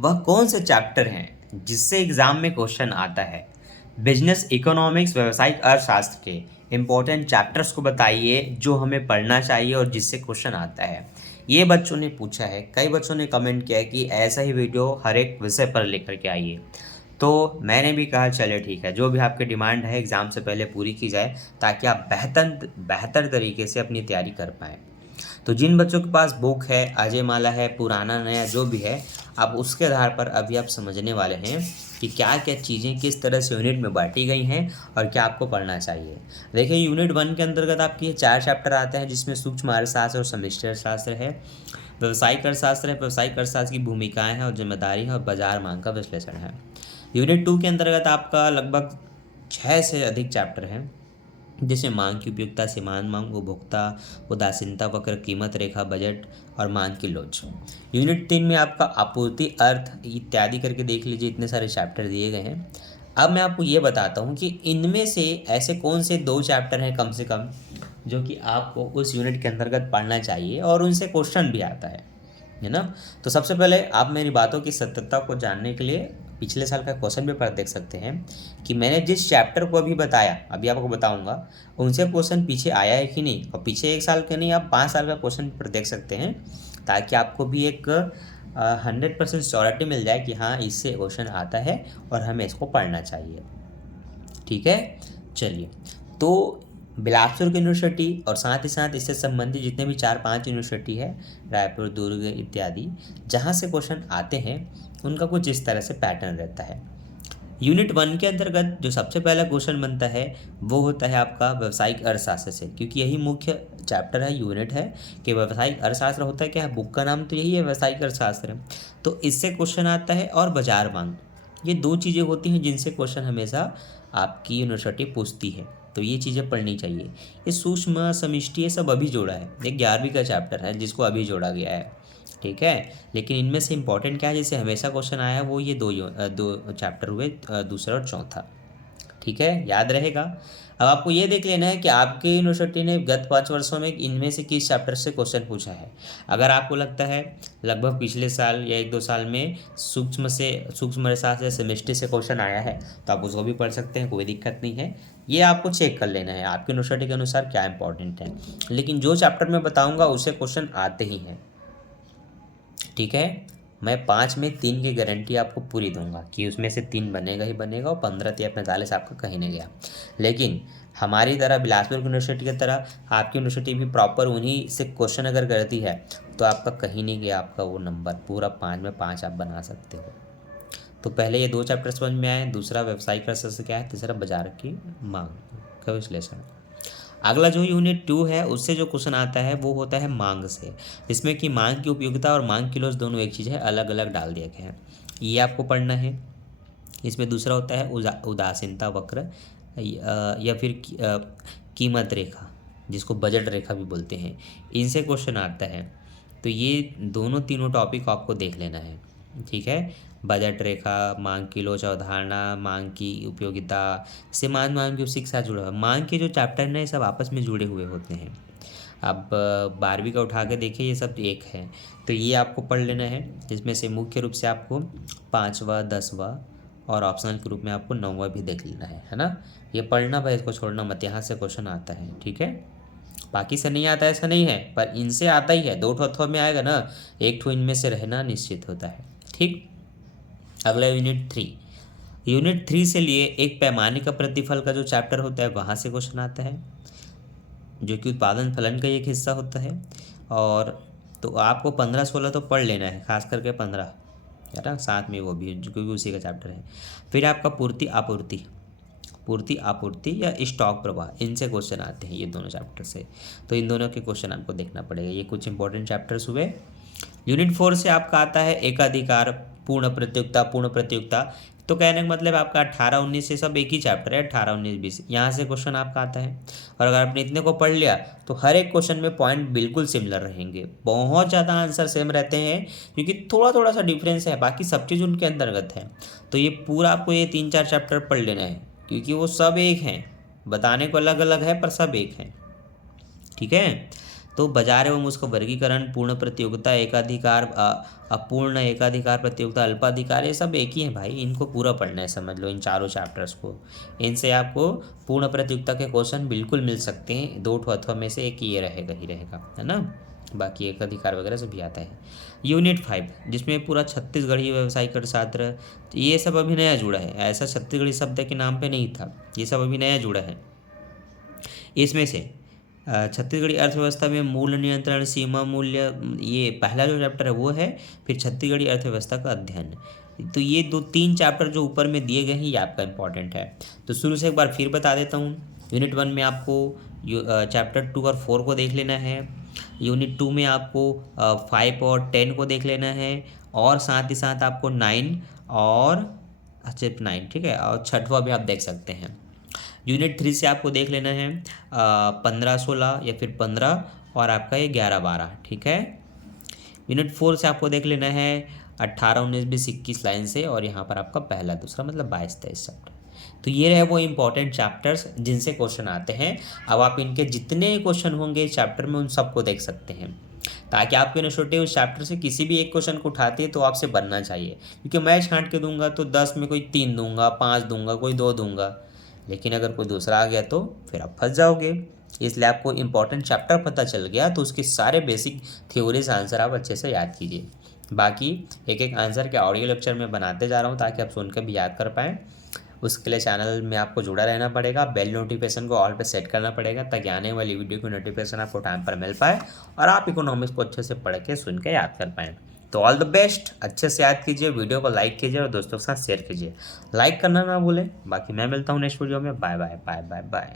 वह कौन से चैप्टर हैं जिससे एग्जाम में क्वेश्चन आता है। बिजनेस इकोनॉमिक्स व्यावसायिक अर्थशास्त्र के इम्पोर्टेंट चैप्टर्स को बताइए जो हमें पढ़ना चाहिए और जिससे क्वेश्चन आता है। ये बच्चों ने पूछा है, कई बच्चों ने कमेंट किया है कि ऐसा ही वीडियो हर एक विषय पर लेकर के आइए। तो मैंने भी कहा चले ठीक है, जो भी आपकी डिमांड है एग्ज़ाम से पहले पूरी की जाए ताकि आप बेहतर बेहतर तरीके से अपनी तैयारी कर पाएँ। तो जिन बच्चों के पास बुक है, अजय माला है, पुराना नया जो भी है, आप उसके आधार पर अभी आप समझने वाले हैं कि क्या क्या चीज़ें किस तरह से यूनिट में बांटी गई हैं और क्या आपको पढ़ना चाहिए। देखिए यूनिट 1 के अंतर्गत आपके 4 चैप्टर आते हैं जिसमें सूक्ष्म अर्थशास्त्र और समष्टि अर्थशास्त्र है, व्यावसायिक अर्थशास्त्र है, व्यावसायिक अर्थशास्त्र की भूमिकाएँ हैं और जिम्मेदारी है और बाजार मांग का विश्लेषण है। यूनिट 2 के अंतर्गत आपका लगभग 6 से अधिक चैप्टर हैं जैसे मांग की उपयुक्ता, सीमांत मांग, उपभोक्ता, उदासीनता वक्र, कीमत रेखा, बजट और मांग की लोच। यूनिट 3 में आपका आपूर्ति, अर्थ इत्यादि करके देख लीजिए, इतने सारे चैप्टर दिए गए हैं। अब मैं आपको ये बताता हूँ कि इनमें से ऐसे कौन से 2 चैप्टर हैं कम से कम जो कि आपको उस यूनिट के अंतर्गत पढ़ना चाहिए और उनसे क्वेश्चन भी आता है ना। तो सबसे पहले आप मेरी बातों की सत्यता को जानने के लिए पिछले साल का क्वेश्चन पेपर देख सकते हैं कि मैंने जिस चैप्टर को अभी बताया, अभी आपको बताऊंगा उनसे क्वेश्चन पीछे आया है कि नहीं, और पीछे 1 साल के नहीं आप 5 साल का क्वेश्चन पेपर देख सकते हैं ताकि आपको भी एक 100% श्योरिटी मिल जाए कि हाँ इससे क्वेश्चन आता है और हमें इसको पढ़ना चाहिए। ठीक है, चलिए। तो बिलासपुर की यूनिवर्सिटी और साथ ही साथ इससे संबंधित जितने भी 4-5 यूनिवर्सिटी है, रायपुर, दुर्ग इत्यादि, जहाँ से क्वेश्चन आते हैं उनका कुछ इस तरह से पैटर्न रहता है। यूनिट 1 के अंतर्गत जो सबसे पहला क्वेश्चन बनता है वो होता है आपका व्यावसायिक अर्थशास्त्र से, क्योंकि यही मुख्य चैप्टर है, यूनिट है कि व्यावसायिक अर्थशास्त्र होता है क्या है, बुक का नाम तो यही है, व्यावसायिक अर्थशास्त्र है। तो इससे क्वेश्चन आता है और बाजार मांग, ये 2 चीज़ें होती हैं जिनसे क्वेश्चन हमेशा आपकी यूनिवर्सिटी पूछती है, तो ये चीज़ें पढ़नी चाहिए। ये सूक्ष्म समष्टि ये सब अभी जोड़ा है, ये 11वीं का चैप्टर है जिसको अभी जोड़ा गया है। ठीक है, लेकिन इनमें से इंपॉर्टेंट क्या है जिससे हमेशा क्वेश्चन आया है वो ये दो चैप्टर हुए, दूसरा और चौथा। ठीक है, याद रहेगा। अब आपको ये देख लेना है कि आपके यूनिवर्सिटी ने गत 5 वर्षों में इनमें से किस चैप्टर से क्वेश्चन पूछा है। अगर आपको लगता है लगभग पिछले साल या 1-2 साल में सूक्ष्म अर्थशास्त्र से सेमेस्टर से क्वेश्चन आया है तो आप उसको भी पढ़ सकते हैं, कोई दिक्कत नहीं है। ये आपको चेक कर लेना है आपकी यूनिवर्सिटी के अनुसार क्या इंपॉर्टेंट है, लेकिन जो चैप्टर मैं बताऊँगा उससे क्वेश्चन आते ही हैं। ठीक है, मैं 5 में 3 की गारंटी आपको पूरी दूंगा कि उसमें से 3 बनेगा ही बनेगा और 15 या 45 आपका कहीं नहीं गया। लेकिन हमारी तरह बिलासपुर यूनिवर्सिटी की तरह आपकी यूनिवर्सिटी भी प्रॉपर उन्हीं से क्वेश्चन अगर करती है तो आपका कहीं नहीं गया, आपका वो नंबर पूरा 5 में 5 आप बना सकते हो। तो पहले ये 2 चैप्टर समझ में आए, दूसरा व्यावसायिक अर्थशास्त्र क्या है, तीसरा बाजार की मांग का विश्लेषण। अगला जो यूनिट 2 है उससे जो क्वेश्चन आता है वो होता है मांग से, जिसमें कि मांग की उपयोगिता और मांग की लोच दोनों एक चीज़ है, अलग अलग डाल दिया गया है, ये आपको पढ़ना है। इसमें दूसरा होता है उदासीनता वक्र या फिर कीमत रेखा, जिसको बजट रेखा भी बोलते हैं, इनसे क्वेश्चन आता है। तो ये दोनों तीनों टॉपिक आपको देख लेना है। ठीक है, बजट रेखा, मांग की लोच अवधारणा, मांग की उपयोगिता, सीमांत मांग की उसी के साथ जुड़ा हुआ है। मांग के जो चैप्टर हैं सब आपस में जुड़े हुए होते हैं। अब 12वीं का उठा के देखिए ये सब एक है, तो ये आपको पढ़ लेना है, जिसमें से मुख्य रूप से आपको 5वां 10वां और ऑप्शनल के रूप में आपको 9वां भी देख लेना है ना। ये पढ़ना भाई, इसको छोड़ना मत, यहाँ से क्वेश्चन आता है। ठीक है, बाकी से नहीं आता ऐसा नहीं है, पर इनसे आता ही है, 2 ठो अथवा में आएगा ना, एक ठो इनमें से रहना निश्चित होता है। ठीक, अगला यूनिट 3 से लिए एक पैमाने का प्रतिफल का जो चैप्टर होता है वहाँ से क्वेश्चन आता है, जो कि उत्पादन फलन का एक हिस्सा होता है। और तो आपको 15-16 तो पढ़ लेना है, खास करके 15 है ना, साथ में वो भी क्योंकि उसी का चैप्टर है। फिर आपका पूर्ति आपूर्ति या स्टॉक प्रवाह, इनसे क्वेश्चन आते हैं ये दोनों चैप्टर से, तो इन दोनों के क्वेश्चन आपको देखना पड़ेगा। ये कुछ इंपॉर्टेंट चैप्टर्स हुए। यूनिट 4 से आपका आता है एकाधिकार, पूर्ण प्रतियोगिता। तो कहने का मतलब आपका 18-19 से सब एक ही चैप्टर है, 18-19-20, यहाँ से क्वेश्चन आपका आता है। और अगर आपने इतने को पढ़ लिया तो हर एक क्वेश्चन में पॉइंट बिल्कुल सिमिलर रहेंगे, बहुत ज़्यादा आंसर सेम रहते हैं, क्योंकि थोड़ा थोड़ा सा डिफरेंस है, बाकी सब चीज़ उनके अंतर्गत है। तो ये पूरा आपको ये 3-4 चैप्टर पढ़ लेना है, क्योंकि वो सब एक हैं, बताने को अलग अलग है पर सब एक हैं। ठीक है, तो बाजार एवं उसका वर्गीकरण, पूर्ण प्रतियोगिता, एकाधिकार, अपूर्ण एकाधिकार प्रतियोगिता, अल्पाधिकार, ये सब एक ही है भाई, इनको पूरा पढ़ना है, समझ लो इन चारों चैप्टर्स को। इनसे आपको पूर्ण प्रतियोगिता के क्वेश्चन बिल्कुल मिल सकते हैं, 2 अथवा में से एक ये रहेगा ही रहेगा, है ना। बाकी एकाधिकार वगैरह सब भी आता है। यूनिट 5 जिसमें पूरा छत्तीसगढ़ी व्यावसायिक अर्थशास्त्र, ये सब अभी नया जुड़ा है, ऐसा छत्तीसगढ़ी शब्द के नाम पे नहीं था, ये सब अभी नया जुड़ा है। इसमें से छत्तीसगढ़ी अर्थव्यवस्था में मूल्य नियंत्रण, सीमा मूल्य, ये पहला जो चैप्टर है वो है। फिर छत्तीसगढ़ी अर्थव्यवस्था का अध्ययन। तो ये 2-3 चैप्टर जो ऊपर में दिए गए हैं ये आपका इंपॉर्टेंट है। तो शुरू से एक बार फिर बता देता हूँ। यूनिट 1 में आपको चैप्टर 2 और 4 को देख लेना है। यूनिट 2 में आपको 5 और 10 को देख लेना है, और साथ ही साथ आपको 9 और सिर्फ 9, ठीक है, और छठवां भी आप देख सकते हैं। यूनिट 3 से आपको देख लेना है 15-16 या फिर 15, और आपका ये 11-12, ठीक है। यूनिट 4 से आपको देख लेना है 18, 19, 20, 21 लाइन से, और यहाँ पर आपका पहला दूसरा मतलब 22-23 चैप्टर। तो ये रहे वो इंपॉर्टेंट चैप्टर्स जिनसे क्वेश्चन आते हैं। अब आप इनके जितने क्वेश्चन होंगे चैप्टर में उन सबको देख सकते हैं, ताकि आपके यूनिवर्सिटी उस चैप्टर से किसी भी एक क्वेश्चन को उठाती है तो आपसे बनना चाहिए। क्योंकि मैं छांट के दूंगा तो 10 में कोई 3 दूंगा, 5 दूंगा, कोई 2 दूंगा, लेकिन अगर कोई दूसरा आ गया तो फिर आप फंस जाओगे। इसलिए आपको इंपॉर्टेंट चैप्टर पता चल गया तो उसके सारे बेसिक थ्योरीज आंसर आप अच्छे से याद कीजिए। बाकी एक एक आंसर के ऑडियो लेक्चर में बनाते जा रहा हूँ ताकि आप सुनकर भी याद कर पाएँ। उसके लिए चैनल में आपको जुड़ा रहना पड़ेगा, बेल नोटिफिकेशन को ऑल पे सेट करना पड़ेगा ताकि आने वाली वीडियो की नोटिफिकेशन आपको टाइम पर मिल पाए और आप इकोनॉमिक्स को अच्छे से पढ़ के सुन के याद कर पाएँ। तो ऑल द बेस्ट, अच्छे से याद कीजिए, वीडियो को लाइक कीजिए और दोस्तों के साथ शेयर कीजिए। लाइक करना ना भूलें। बाकी मैं मिलता हूँ नेक्स्ट वीडियो में। Bye bye bye bye bye.